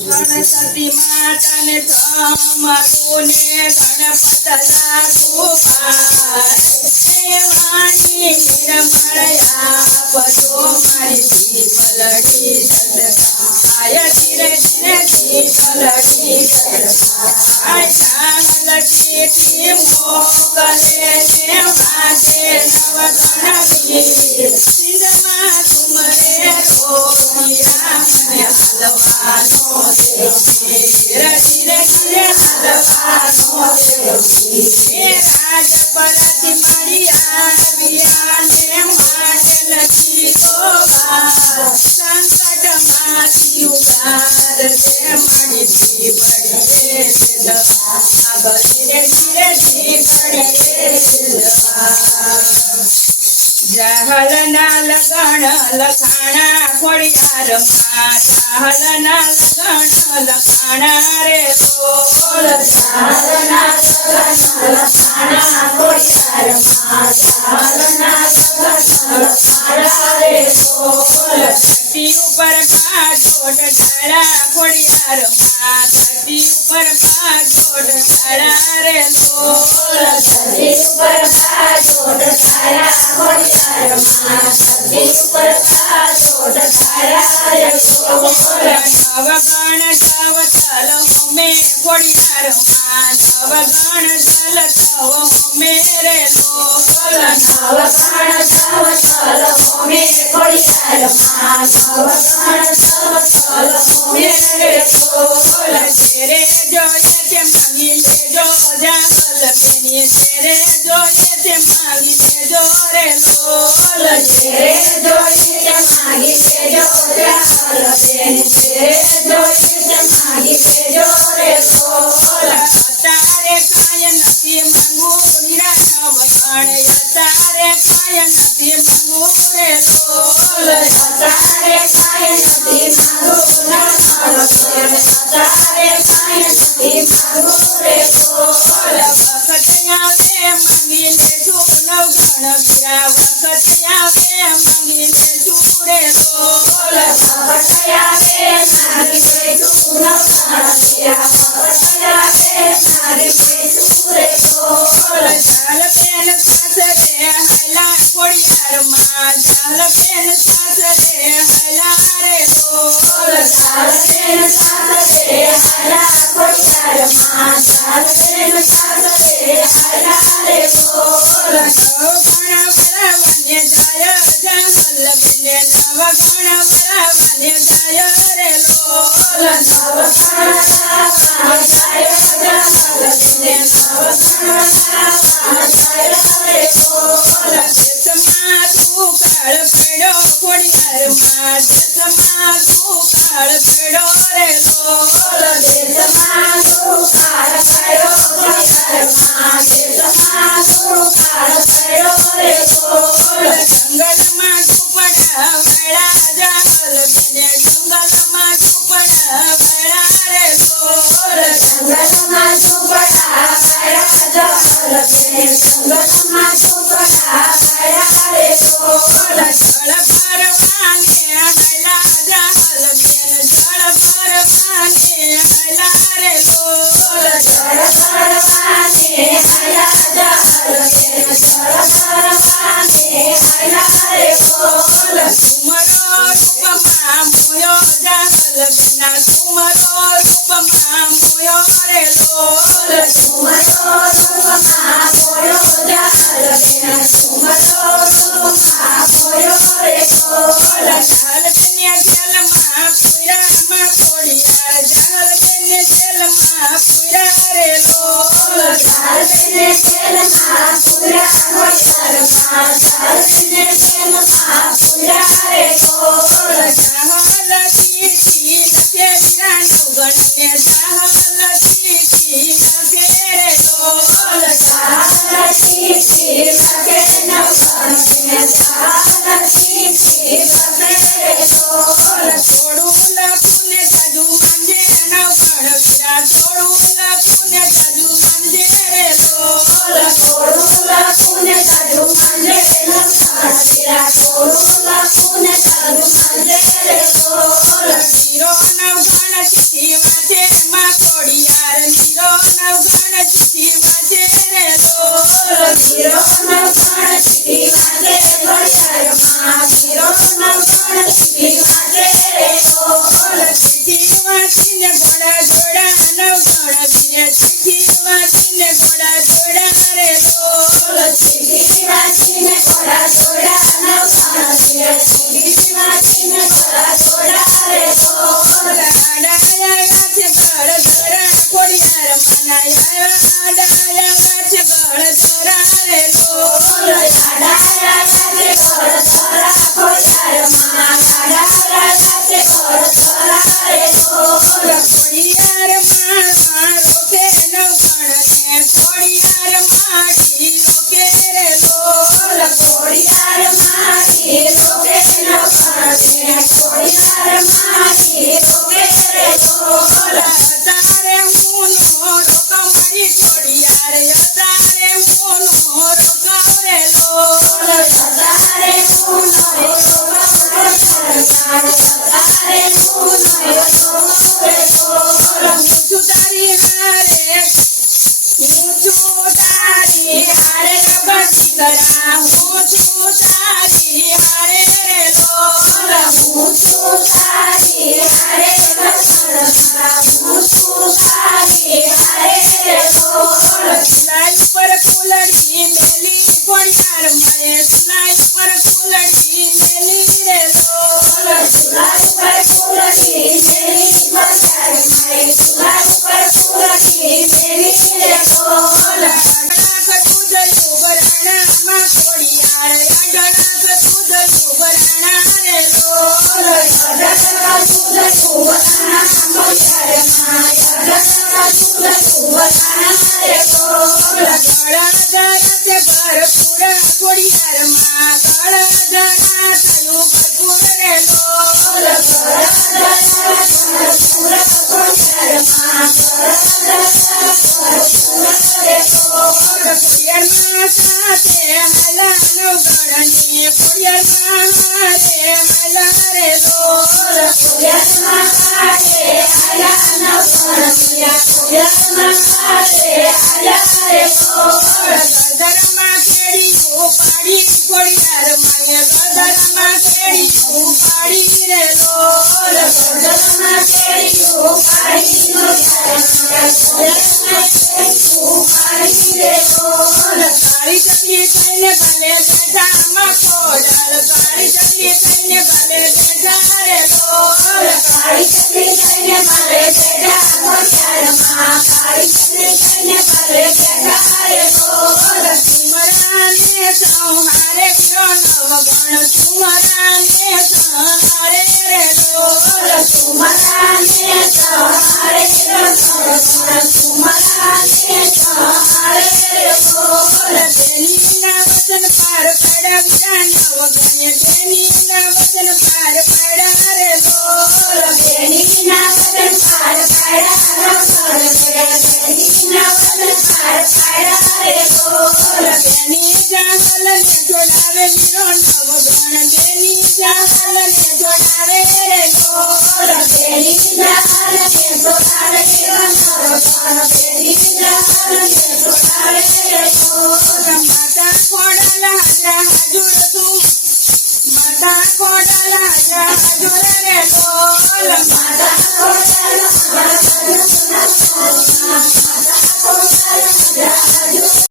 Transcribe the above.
ગણપતિ માતાને ધમરું ને ગણપત લાગુ વાણી નિર્મળયા પદો મારી જીવલડી સદકાય ધીરે ધીરે જીવલડી સદકાય ચાંગલટી મોકલે ને માતે નવગણ સિંધમાં તુમરે રોહિયા મને હલવાનો ધીરે ધીરે ધીરે હલવાનો હે રાજ પરથી મળી આવ્યા ને માટે લખી ગોવા સંકટમાંથી ઉધાર છે મળી જીવડીએ દવા ધીરે ધીરે જીવડીએ જહલના લગણ લખાણા ખોડિયારમાં જહલના લગણ લખાણા રે બોલ જહલના લગણ લખાણા ખોડિયારમાં જહલના લગણ લખાણા રે બોલ ધરતી ઉપર પાછોડ ડાળા ખોડિયારમાં ધરતી ઉપર પાછોડ ડાળા રે બોલ ધરતી ઉપર પાછોડ ડાળા ખોડિયારમાં ધરતી ઉપર પાછોડ ડાળા રે બોલ નવગણ ચાવતલ હોમે ખોડિયારમાં નવગણ ચાલતવ હોમે રે બોલ નવગણ ચાવતલ હોમે ખોડિયારમાં નવગણ ચાવતલ હોમે રે બોલ તેરે જોઈએ તે માંગી લેજો જાગલ બેની તેરે જોઈએ તે માંગી લેજો રે લોલ તેરે જોઈએ તે માંગી લેજો જાગલ બેની તેરે જોઈએ તે માંગી લેજો રે લોલ તારે કાય નથી માંગુ નિરા નવગણ તારે કાય નથી માંગુ રે લોલ તારે કાય નથી માંગુ નવગણ તારે કાય નથી માંગુ રે બોલ વખત આવે માંગી લેજો નવગણ વીરા વખત આવે માંગી લેજો રે બોલ વખત આવે માંગી લેજો નવગણ વીરા વખત આવે માંગી લેજો રે બોલ ચાલ બેન સાસરે હાલા ખોડિયારમાં ચાલ બેન સાસરે હાલા રે બોલ ચાલ બેન સાસરે હાલા ખોડિયારમાં ચાલ બેન સાસરે હાલા રે બોલ નવગણ વળાવને જાય જંગલ બેને નવગણ વળાવને જાય રે લોલ નવગણ વળાવને જાય જંગલ બેને નવગણ વળાવને જાય રે બોલ દેશમાં તું કાળ પડ્યો ખોડિયારમાં દેશમાં તું કાળ પડ્યો રે લોલ દેશમાં તું કાળ પડ્યો ખોડિયારમાં દેશમાં તું કાળ પડ્યો રે બોલ જંગલમાં ઝૂંપડા વાળા જંગલ બેને જંગલમાં ઝૂંપડા વાળા રે બોલ જંગલમાં ઝૂંપડા વાળા જંગલ બેને જંગલમાં ઝૂંપડા વાળા રે બોલ જળ ભરવાને હાલા જંગલ બેન જળ ભરવાને હાલા રે બોલ જળ ભરવાને હાલા જંગલ બેન જળ ભરવાને હાલા રે બોલ તુમરો રૂપમાં મોયો જંગલ બેના તુમરો રૂપમાં મોયો રે લોલ તુમરો રૂપમાં મોયો જંગલ બેના તુમરો રૂપમાં મોયો રે બોલ ચાલ બેને જેલમાં પુરામાં ખોડિયાર ચાલ બેને જેલમાં પુરા રે લોલ ચાલ બેને જેલમાં પુરા ખોડિયારમાં ચાલ બેને જેલમાં પુરા રે બોલ ચાહલ ચીઠી લખે વીરા નવગણને ચાહલ ચીઠી લખે રે લોલ ચાહલ ચીઠી લખે નવગણને ચાહલ ચીઠી લખે રે લોલ થોડું લખું ને જાજુ માંજે નવગણ વીરા થોડું લખું ને જાજુ માંજે રે લોલ થોડું લખું ને જાજુ માંજે નવગણ વીરા થોડું લખું ને જાજુ માંજે રે લોલ વીરો નવગણ ચિઠ્ઠી વાંચે માં ખોડિયાર નીરો નવગણ ચિઠ્ઠી વાંચે રે લોલ વીરો નવગણ ચિઠ્ઠી વાંચે ખોડિયારમાં વીરો નવગણ ચિઠ્ઠી વાંચે રે લોલ ચિઠ્ઠી વાંચીને ઘોડા જોડા નવગણ વીરે ચિઠ્ઠી વાંચીને ઘોડા જોડા રે લોલ ચિઠ્ઠી વાંચીને ઘોડા જોડા નવગણ વીરે ચિઠ્ઠી વાંચીને ઘોડા જોડા રે લોલ ડાયા છે ગળ ધરા ખોડિયાર મનાયા ડાયા છે ગળ ધરા રે લોલ ડાયા વાગે ઘોડ ધરા ખોડિયારમાં ડાયા વાગે ઘોડ ધરા રે લોલ ખોડિયાર માં રોકે નવગણ ને ખોડિયાર માડી રોકે રે લોલ ખોડિયારમાં રોકે નવગણ ખોડિયારમાં રોકે રે લોલ તારે હું નો રોક મારી ખોડિયાર તારે હું નો રોક રે લોલ સદારે મુનો સદારે મુનો રે લોલ હું છું તારી હારે હું છું તારી હારે ભક્તિ કરા હું છું તારી હારે રે લોલ હું છું તારી હારે ભક્ત હું છું તારી હારે રે લોલ લાઈ પર કુલડી મેલી ખોડિયાર માએ લાઈ પર કુલડી મેલી રે લોલ સુલાઈ પર ફૂલડી મેરી બજાર માય સુલાઈ પર ફૂલડી મેરી રે લોલ અડળાક તુજ યુબરાણા ખોડિયાર અડળાક તુજ યુબરાણા રે લોલ જગતના સુદ સુવર્ણા મોયાર માય જગતના સુદ સુવર્ણા રે લોલ ગળા જરા તે ભરપૂર ખોડિયાર માં ગળા જરા થયું ભરપૂર રે લોલ ખોડિયાર માં સાથે હાલા નવગણની ખોડિયાર માં હારે હાલા રે લોલ ગદરમાં કેડીયું પાડી ખોડિયાર માએ ગદરમાં કેડીયું પાડી રે લોલ કાળી ચકલી થઈને ભલે બેઠા માં ખોડલ કાળી ચકલી થઈને ભલે બેઠા રે લોલ સુમરાને સંહારે વીરો નવગણ સુમરાને સંહારે રે લોલ બેનીના વચન પાર પાડ્યા વીરા નવગણે બેનીના વચન પાર પાડ્યા રે લોલ બેની જાહલ ને જોડાવે વીરો